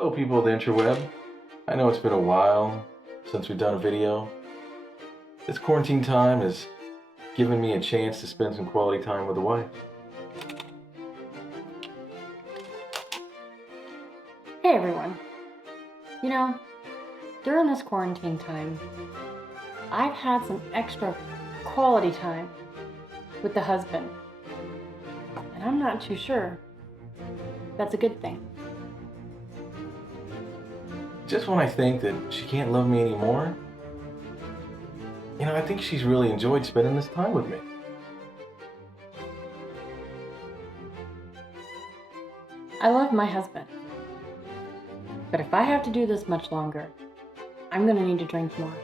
Hello people of the interweb. I know it's been a while since we've done a video. This quarantine time has given me a chance to spend some quality time with the wife. Hey everyone. During this quarantine time, I've had some extra quality time with the husband. And I'm not too sure that's a good thing. Just when I think that she can't love me anymore, I think she's really enjoyed spending this time with me. I love my husband. But if I have to do this much longer, I'm gonna need to drink more.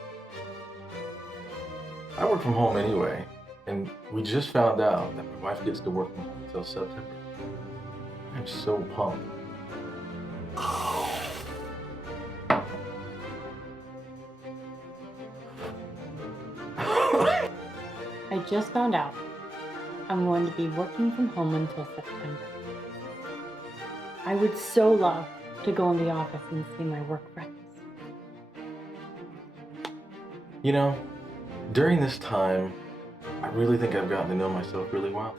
I work from home anyway, and we just found out that my wife gets to work from home until September. I'm so pumped. I just found out I'm going to be working from home until September. I would so love to go in the office and see my work friends. During this time, I really think I've gotten to know myself really well.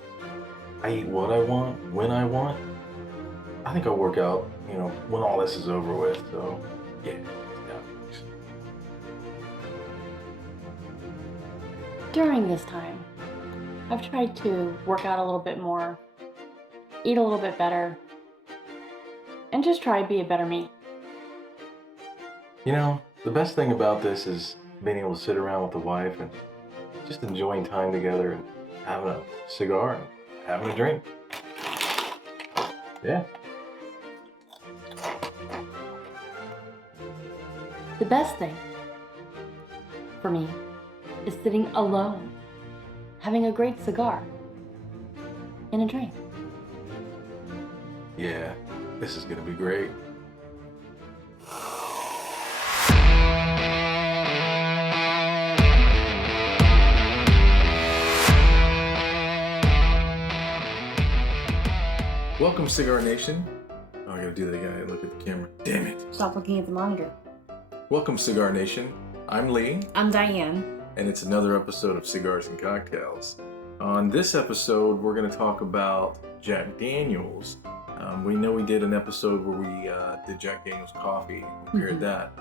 I eat what I want, when I want. I think I'll work out, when all this is over with, so yeah. During this time, I've tried to work out a little bit more, eat a little bit better, and just try to be a better me. The best thing about this is being able to sit around with the wife and just enjoying time together and having a cigar and having a drink. Yeah. The best thing for me is sitting alone, having a great cigar and a drink. Yeah, this is gonna be great. Welcome, Cigar Nation. Oh, I gotta do that again. I look at the camera. Damn it. Stop looking at the monitor. Welcome, Cigar Nation. I'm Lee. I'm Diane. And it's another episode of Cigars and Cocktails. On this episode, we're going to talk about Jack Daniels. We know we did an episode where we did Jack Daniels coffee, compared that.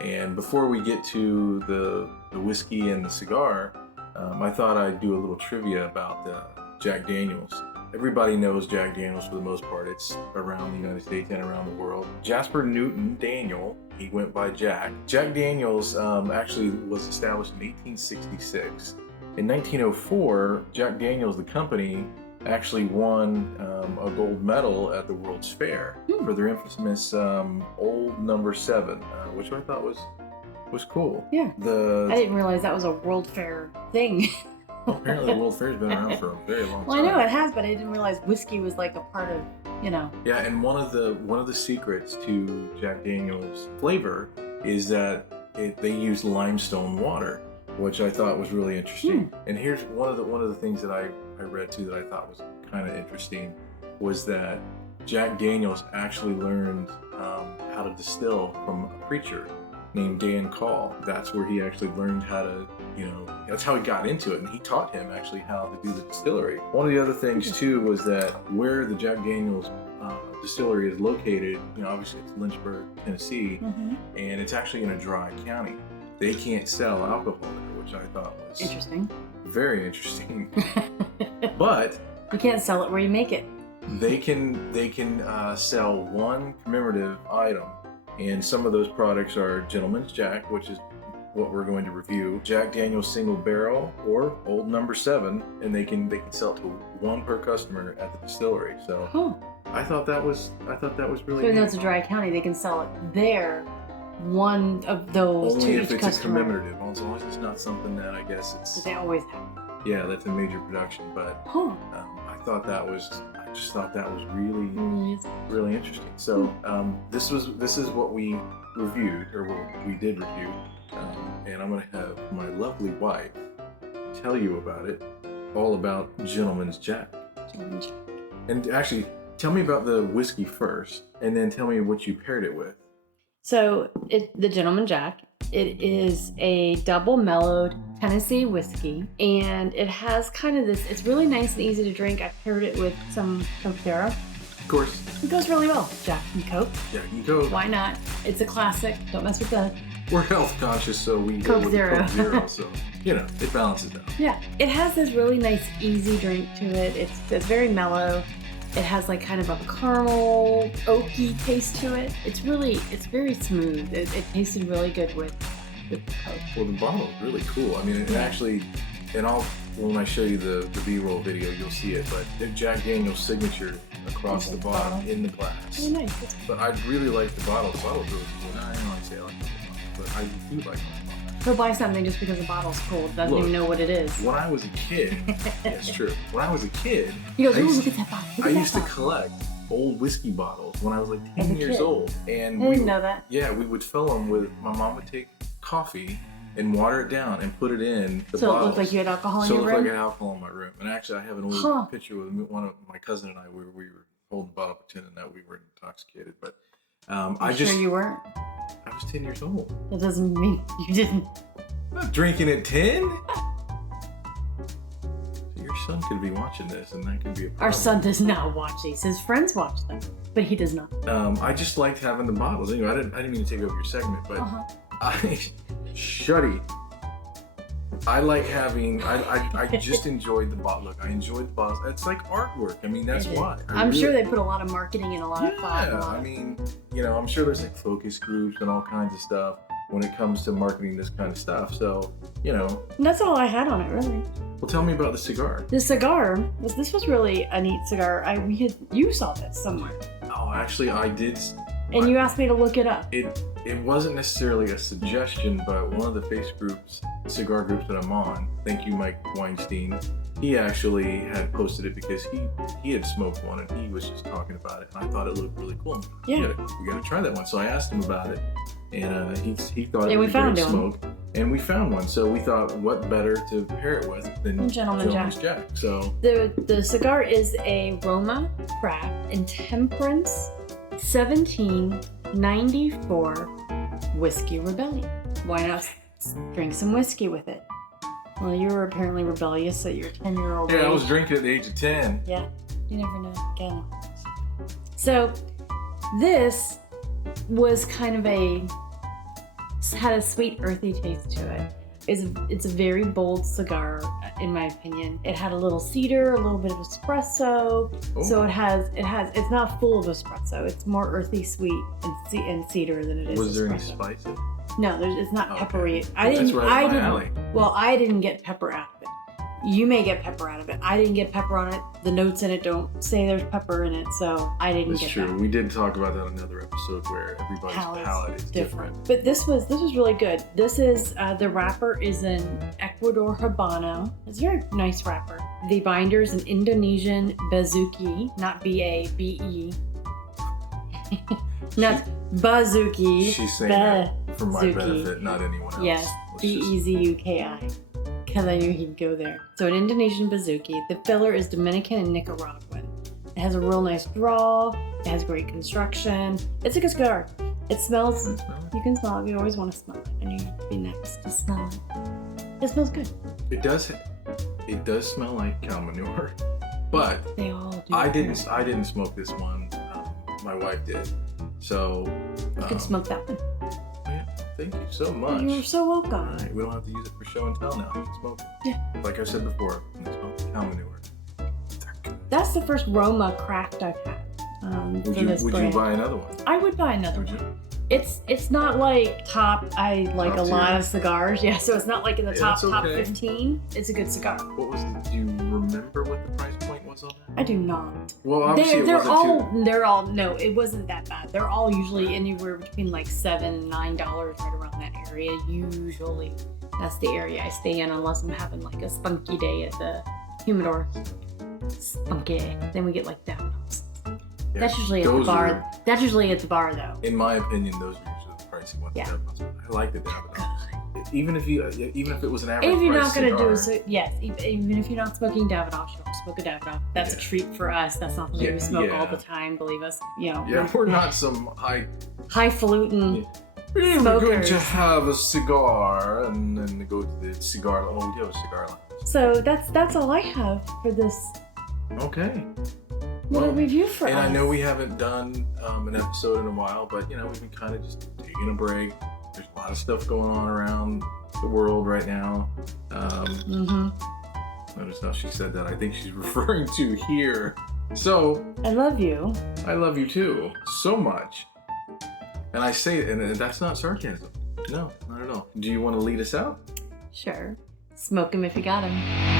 And before we get to the whiskey and the cigar, I thought I'd do a little trivia about Jack Daniels. Everybody knows Jack Daniels for the most part. It's around the United States and around the world. Jasper Newton Daniel, he went by Jack. Jack Daniels actually was established in 1866. In 1904, Jack Daniels, the company, actually won a gold medal at the World's Fair for their infamous Old Number 7, which I thought was cool. Yeah. I didn't realize that was a World Fair thing. Well, apparently the World Fair's been around for a very long time. Well, I know it has, but I didn't realize whiskey was like a part of, Yeah, and one of the secrets to Jack Daniel's flavor is that they use limestone water, which I thought was really interesting. And here's one of the things that I read too that I thought was kind of interesting was that Jack Daniels actually learned how to distill from a preacher named Dan Call. That's where he actually learned how to, that's how he got into it, and he taught him actually how to do the distillery. One of the other things too was that where the Jack Daniels distillery is located, obviously it's Lynchburg, Tennessee, and it's actually in a dry county. They can't sell alcohol there, which I thought was interesting. Very interesting. But you can't sell it where you make it. They can sell one commemorative item. And some of those products are Gentleman's Jack, which is what we're going to review, Jack Daniel's Single Barrel, or Old Number 7, and they can sell it to one per customer at the distillery. So I thought that was really. So even though it's a dry county, they can sell it there. One of those only to if each it's customer. a commemorative. As long as it's not something that I guess it's. But they always have. Yeah, that's a major production, but I just thought that was really interesting. So this is what we reviewed, or what we did review, and I'm going to have my lovely wife tell you about it, all about Gentleman's Jack. And actually, tell me about the whiskey first, and then tell me what you paired it with. So the Gentleman Jack, it is a double mellowed Tennessee whiskey, and it has kind of this, it's really nice and easy to drink. I've paired it with some Coke Zero. Of course. It goes really well. Jack and Coke. Jack and Coke. Why not? It's a classic. Don't mess with that. We're health conscious, so we go Coke with Zero. Coke Zero, so, it balances out. Yeah. It has this really nice, easy drink to it. It's very mellow. It has like kind of a caramel, oaky taste to it. It's very smooth. It tasted really good with the Coke. Well, the bottle is really cool. I mean, it actually, when I show you the B-roll video, you'll see it, but the Jack Daniel's signature across the bottom in the glass. Oh, nice. But I really like the bottle. The bottle's really cool. I don't want to say I like the bottle, but I do like the bottle. He'll buy something just because the bottle's cool. Doesn't even know what it is. When I was a kid, it's true. When I was a kid, he goes, look at that bottle. I used to collect old whiskey bottles when I was like 10 years old. And I didn't know that. Yeah, we would fill them with, my mom would take coffee and water it down and put it in the bottles. So it looked like you had alcohol in your room? So it looked like I had alcohol in my room. And actually, I have an old picture with one of my cousin and I where we were holding the bottle pretending that we were intoxicated. But Sure you weren't? I was 10 years old. That doesn't mean you didn't. I'm not drinking at 10. Your son could be watching this, and that could be a problem. Our son does not watch these. His friends watch them, but he does not. I just liked having the bottles. Anyway, I didn't mean to take over your segment, but Shuddy. I like having. I just enjoyed the bottle. Look, I enjoyed the bottles. It's like artwork. I mean, that's why. I'm sure they put a lot of marketing and a lot of thought. Yeah, I mean, I'm sure there's like focus groups and all kinds of stuff when it comes to marketing this kind of stuff. So, And that's all I had on it, really. Well, tell me about the cigar. The cigar this was really a neat cigar. You saw this somewhere. Oh, actually, I did. And you asked me to look it up. It wasn't necessarily a suggestion, but one of the cigar groups that I'm on, thank you, Mike Weinstein, he actually had posted it because he had smoked one and he was just talking about it, and I thought it looked really cool. Yeah. We gotta try that one. So I asked him about it, and he thought it we was found great one. smoke. And we found one, so we thought, what better to pair it with than Gentleman's Jack? So the cigar is a Roma Craft in Temperance 1794 Whiskey Rebellion. Why not drink some whiskey with it? Well, you were apparently rebellious at your 10-year-old age. Yeah, I was drinking at the age of 10. Yeah, you never know. Again. So this was kind of had a sweet, earthy taste to it. It's a very bold cigar, in my opinion. It had a little cedar, a little bit of espresso. Ooh. So it's not full of espresso. It's more earthy, sweet, and cedar than it is Was there any espresso. spice in it? No, it's not peppery. Okay. That's right up my alley. Well, I didn't get pepper out of it. You may get pepper out of it. I didn't get pepper on it. The notes in it don't say there's pepper in it, so I didn't get that. That's true. We did talk about that in another episode where everybody's palate is different. But this was really good. This is the wrapper is an Ecuador Habano. It's a very nice wrapper. The binder is an Indonesian Bazuki, not B-A-B-E. Not Bazuki. She's saying that for my benefit, not anyone else. Yes, B-E-Z-U-K-I. Because I knew he'd go there. So an Indonesian Bazuki. The filler is Dominican and Nicaraguan. It has a real nice draw. It has great construction. It's a good cigar. It smells. You can smell it. You always want to smell it, and you be next to smell it. It smells good. It does smell like cow manure, but they all do. I didn't smoke this one. My wife did. So you can smoke that one. Yeah, thank you so much. You're so welcome. All right, we don't have to use it for show and tell now. You can smoke it. Yeah. Like I said before, I smoke cow manure. That's the first Roma Craft I've had. Would you buy another one? I would buy another one. It's not like top. I like a lot of cigars. Yeah, so it's not like in the top 15. It's a good cigar. What was do you remember what the price point was on that? I do not. Well, obviously they're all no. It wasn't that bad. They're all usually anywhere between like $7 and $9 right around that area. Usually, that's the area I stay in unless I'm having like a spunky day at the humidor. Spunky. Then we get like Davidoff's. Yeah, that's usually at the bar. That's usually at the bar, though. In my opinion, those are usually the pricey ones. Yeah. I like the Davidoff's. Even if it was an average. If you're price not going to cigar, do so, yes. Even if you're not smoking Davidoff's, you'll smoke a Davidoff. That's a Yeah. treat for us. That's not something Yeah, we smoke all yeah. the time, believe us. You know, Yeah, we're not some highfalutin. we're going to Smokers. have a cigar and then go to the cigar. Oh, we do have a cigar lounge. So that's all I have for this Okay. little review for And us. I know we haven't done an episode in a while, but we've been kind of just taking a break. There's a lot of stuff going on around the world right now. Notice how she said that. I think she's referring to here. So I love you. I love you too, so much. And I say it, and that's not sarcasm. No, not at all. Do you want to lead us out? Sure. Smoke 'em if you got 'em.